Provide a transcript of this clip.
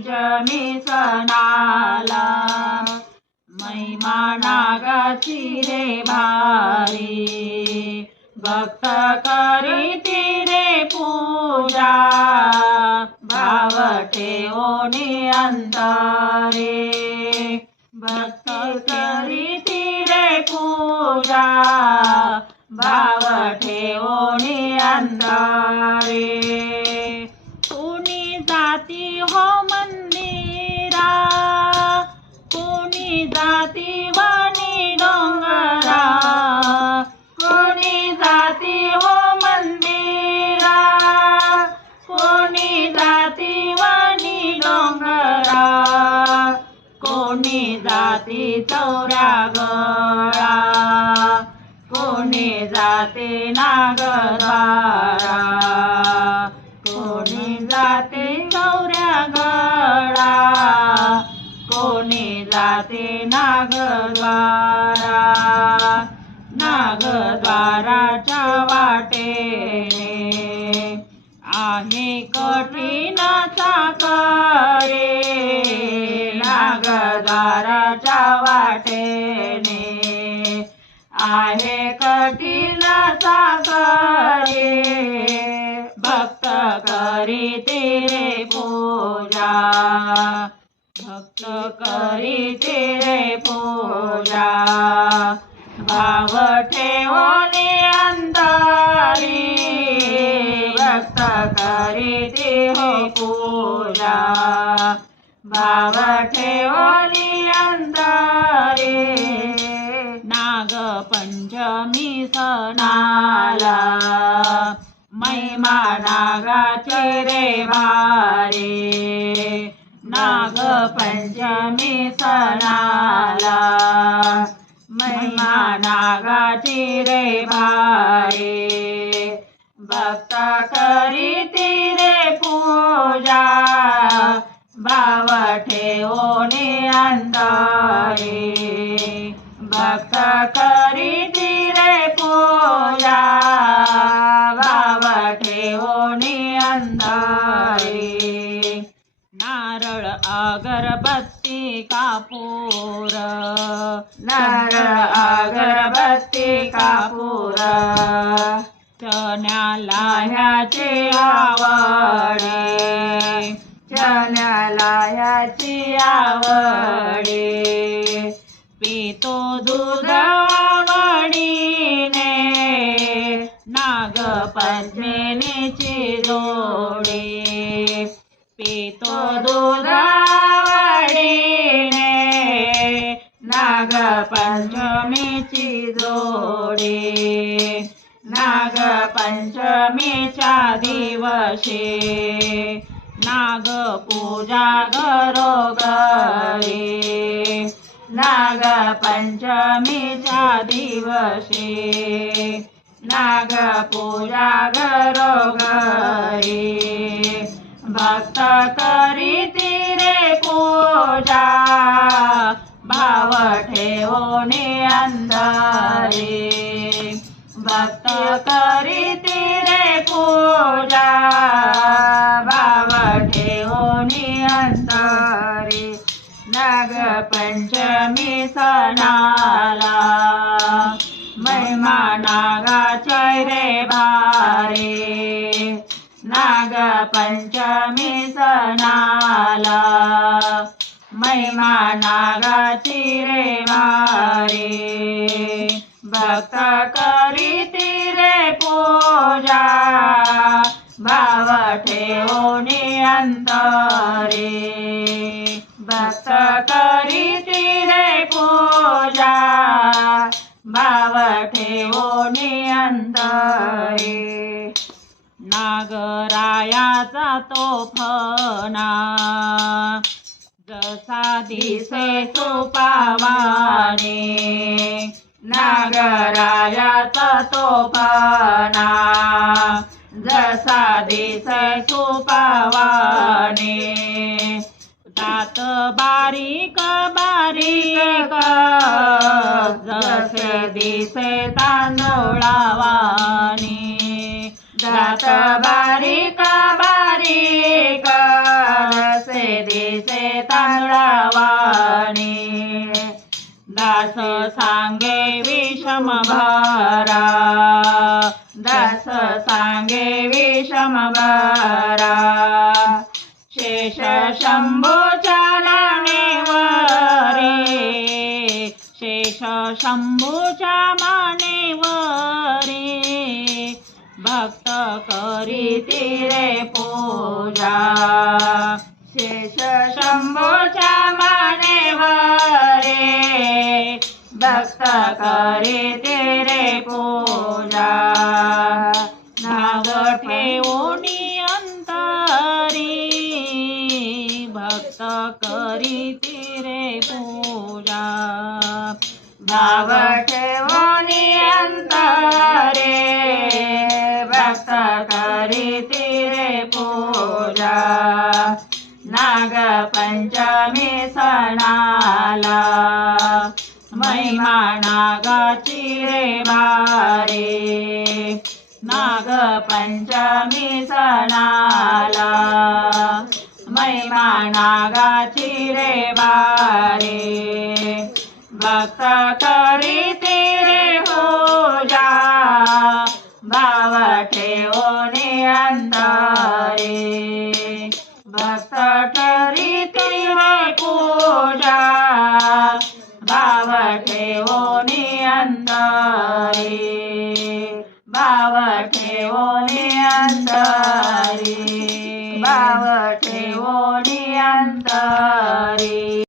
पंचमी सणाला महिमा नागाची रे भारी भक्त करीती रे पूजा भाव ठेवोनी अंतरे भक्त करीती रे पूजा भाव ठेवोनी अंतरे कोणी जाती हो मंदिरा कोणी जाती वनी डोंगरा कोणी जाती हो मंदिरा कोणी जाती वनी डोंगरा कोणी जाती चौऱ्या गळा कोणी जाते नागद्वारा कोणी जाते चौऱ्या गळा कोणी जाते नागद्वारा नागद्वाराच्या वाटेने आहे कठीणचा करे नागद्वाराच्या वाटेने आहे कठीणचा करे भक्त करीते रे पूजा भक्त करीते रे पूजा भाव ठेवोनी अंतरी भक्त करीते हो पूजा भाव ठेवोनी अंतरी नाग पंचमी सणाला महिमा नागाची रे भारी नाग पंचमी सणाला महिमा नागाची रे भारी भक्त करीती रे पूजा भाव ठेवोनी अंतरी भक्त करीती रे पूजा भाव ठेवोनी अंतरी नारळ अगरबत्ती कापूर नारळ अगरबत्ती कापूर चण्याला ह्याची आवडे चण्याला ह्याची आवडे पितो दूध आवडीने नागपंचमीची जोडी पितो दूध आवडीने नागपंचमीची जोडी नागपंचमीच्या दिवशी नागपूजा घरोघरी नागपंचमीच्या दिवशी नागपूजा घरोघरी भक्त करीती रे पूजा भाव ठेवोनी अंतरी भक्त करीती रे पूजा भाव ठेवोनी अंतरी नागपंचमी सणाला महिमा नागाची रे भारी नागपंचमी सणाला महिमा नागाची रे भारी भक्त करीती रे पूजा भाव ठेवोनी अंतरी भक्त करीती रे पूजा भाव ठेवोनी अंतरी नागरायाचा तो फणा जसा दिसे सुपावाने नागरायाचा तो फणा जसा दिसे सुपावाने दात बारीक बारीक जसे दिसे तांदूळावानी दात बारीक बारीक जसे दिसे विषम भरा दस सांगे विषम भरा शेष शंभूच्या मानेवरी शेष शंभूच्या मानेवरी भक्त करीती रे पूजा शेष शंभूच्या मानेवरी भक्त करीती रे पूजा नाग ठेवूनी अंतरी भक्त करीती रे पूजा भाव ठेवूनी अंतरे भक्त करीती रे पूजा नाग पंचमी सणाला महिमा नागाची रे बारे नाग पंचमी सणाला महिमा नागाची रे बारे भक्त करीती रे पूजा भाव ठेवूनी अंतरे भक्त करीती रे पूजा भाव ठेवूनी अंतरे भाव ठेवूनी अंतरे भाव ठेवूनी अंतरे